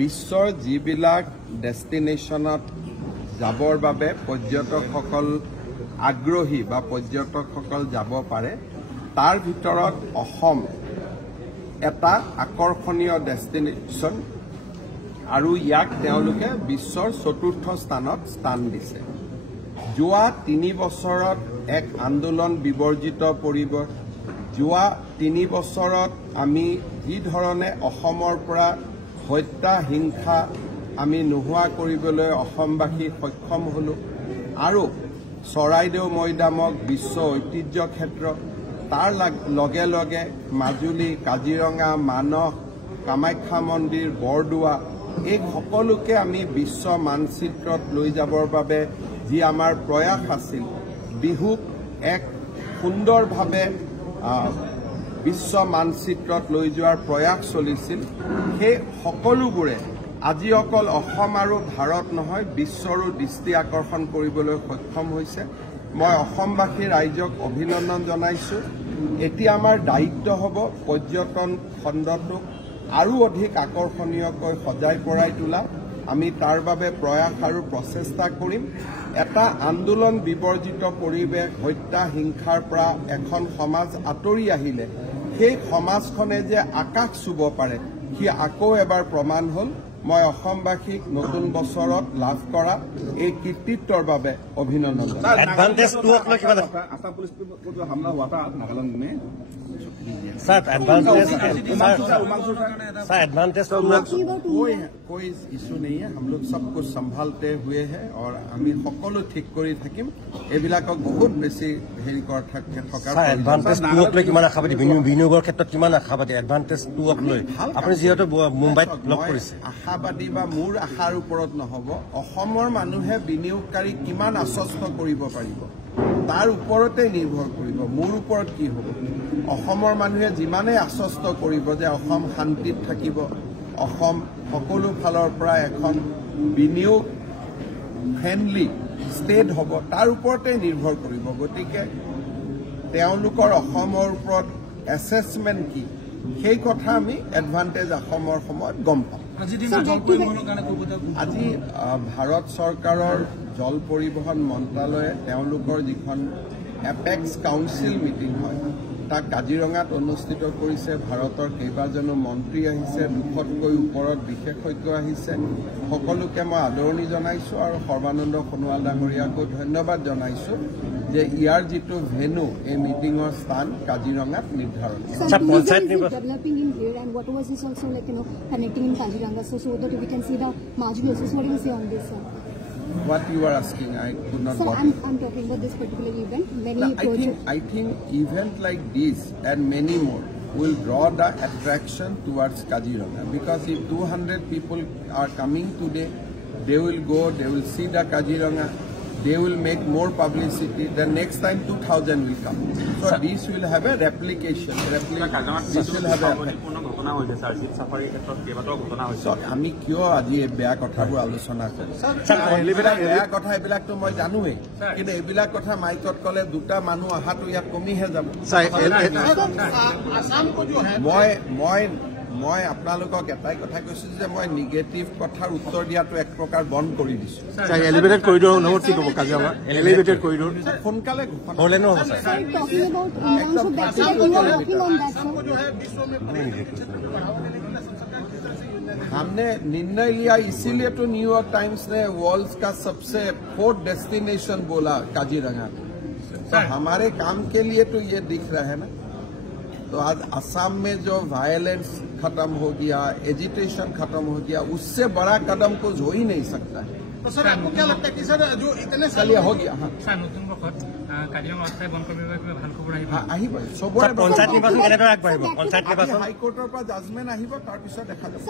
বিশ্বৰ যিবিলাক ডেষ্টিনেশ্যনত যাবৰ বাবে পৰ্যটকসকল আগ্ৰহী বা পৰ্যটকসকল যাব পাৰে তাৰ ভিতৰত অসম এটা আকৰ্ষণীয় ডেষ্টিনেশ্যন আৰু ইয়াক তেওঁলোকে বিশ্বৰ চতুৰ্থ স্থানত স্থান দিছে। যোৱা 3 বছৰত এক আন্দোলন বিবৰ্জিত পৰিৱেশ, যোৱা 3 বছৰত আমি যি ধৰণে অসমৰ পৰা হত্যা হিংসা আমি নোহোৱা কৰিবলৈ অসমবাসী সক্ষম হলো আৰু চৰাইদেউ মৈদামক বিশ্ব ঐতিহ্য ক্ষেত্ৰ, তাৰ লগে লগে মাজুলী, কাজিৰঙা, মানস, কামাখ্যা মন্দিৰ, বৰদোৱা এই সকলোকে আমি বিশ্ব মানচিত্ৰত লৈ যাবৰ বাবে যি আমাৰ প্ৰয়াস আছিল, বিহুক এক সুন্দৰভাৱে বিশ্ব মানচিত্ৰত লৈ যোৱাৰ প্ৰয়াস চলিছিল, সেই সকলোবোৰে আজি অকল অসম আৰু ভাৰত নহয় বিশ্বৰো দৃষ্টি আকৰ্ষণ কৰিবলৈ সক্ষম হৈছে। মই অসমবাসী ৰাইজক অভিনন্দন জনাইছোঁ। এতিয়া আমাৰ দায়িত্ব হ'ব পৰ্যটন খণ্ডটোক আৰু অধিক আকৰ্ষণীয়কৈ সজাই পৰাই তোলা। আমি তাৰ বাবে প্ৰয়াস আৰু প্ৰচেষ্টা কৰিম। এটা আন্দোলন বিবৰ্জিত পৰিৱেশ, হত্যা হিংসাৰ পৰা এখন সমাজ আঁতৰি আহিলে সেই সমাজখনে যে আকাশ চুব পাৰে সি আকৌ এবাৰ প্ৰমাণ হ'ল। মই অসমবাসীক নতুন বছৰত লাভ কৰা এই কৃতিত্বৰ বাবে অভিনন্দন कोई इश्यू नहीं है। हम लोग सब कुछ संभालते हुए है और आमी सकलो ठीक करी থাকিম। এবিলাকক বহুত বেছি হেৰি কৰ থকা এডভান্টেজ 2 লৈ কিমান আশাবাদী বিনিয়োগৰ ক্ষেত্ৰত কিমান আশাবাদী এডভান্টেজ 2 লৈ আপুনি যেহেতু মুম্বাইত লগ কৰিছে আশাবাদী বা মোৰ আশাৰ ওপৰত নহব, অসমৰ মানুহে বিনিয়োগকাৰী কিমান আশ্বস্ত কৰিব পাৰিব তাৰ ওপৰতে নিৰ্ভৰ কৰিব। মোৰ ওপৰত কি হ'ব, অসমৰ মানুহে যিমানে আশ্বস্ত কৰিব যে অসম শান্তিত থাকিব, অসম সকলো ফালৰ পৰা এখন বিনিয়োগ ফ্ৰেণ্ডলি ষ্টেট হ'ব তাৰ ওপৰতে নিৰ্ভৰ কৰিব। গতিকে তেওঁলোকৰ অসমৰ ওপৰত এছেছমেণ্ট কি সেই কথা আমি এডভান্টেজ অসমৰ সময়ত গম পাম। আজি ভাৰত চৰকাৰৰ জল পৰিবহণ মন্ত্ৰালয়ে তেওঁলোকৰ যিখন এপেক্স কাউন্সিল মিটিং হয় তাক কাজিৰঙাত অনুষ্ঠিত কৰিছে। ভাৰতৰ কেইবাজনো মন্ত্ৰী আহিছে, 200তকৈ ওপৰত বিশেষজ্ঞ আহিছে। সকলোকে মই আদৰণি জনাইছোঁ আৰু সৰ্বানন্দ সোণোৱাল ডাঙৰীয়াকো ধন্যবাদ জনাইছোঁ যে ইয়াৰ যিটো ভেনু এই মিটিঙৰ স্থান কাজিৰঙাত নিৰ্ধাৰণ What you are asking, I could not. I'm talking about this particular event. I think event like this and many more will draw the attraction towards Kaziranga, because if 200 people are coming today, they will go, they will see the Kaziranga, they will make more publicity. The next time 2000 will come. So this will have a replication. This will have a আমি কিয় আজি এই বেয়া কথাবোৰ আলোচনা কৰিম? বেয়া কথা এইবিলাকতো মই জানোৱেই, কিন্তু এইবিলাক কথা মাইকত ক'লে দুটা মানুহ অহাটো ইয়াত কমিহে যাব। মই আপোনালোকক এটাই কথা কৈছো যে মই নিগেটিভ কথাৰ উত্তৰ দিয়াটো এক প্ৰকাৰ বন্ধ কৰি দিছো। এলিভেটেড কৰিডৰ অনুমতি কি ক'ব কাজিৰঙা এলিভেটেড কৰিডৰ সোনকালে হ'লে ন हमने निर्णय लिया, इसीलिए तो न्यूयॉर्क टाइम्स ने वर्ल्ड का सबसे 4th डेस्टिनेशन बोला काजीरंगा। तो हमारे काम के लिए तो ये दिख रहा है ना। तो आज असम में जो वायलेंस खत्म हो गया, एजिटेशन खत्म हो गया, उससे बड़ा कदम कुछ हो ही नहीं सकता है। तो सर आपको क्या लगता है कि सर जो इतने चलिए हो गया। हाँ नतुन बखत काजिरंगा अस्थायी वन कर्मचारी ভাল খবৰ আহিব। আহিব সবৰে পঞ্চায়ত নিৰ্বাচন কেনেদৰে আগবাঢ়িব? পঞ্চায়ত নিৰ্বাচন হাইকোৰ্টৰ পৰা জাজমেণ্ট আহিব, তাৰ পিছত দেখা যাব।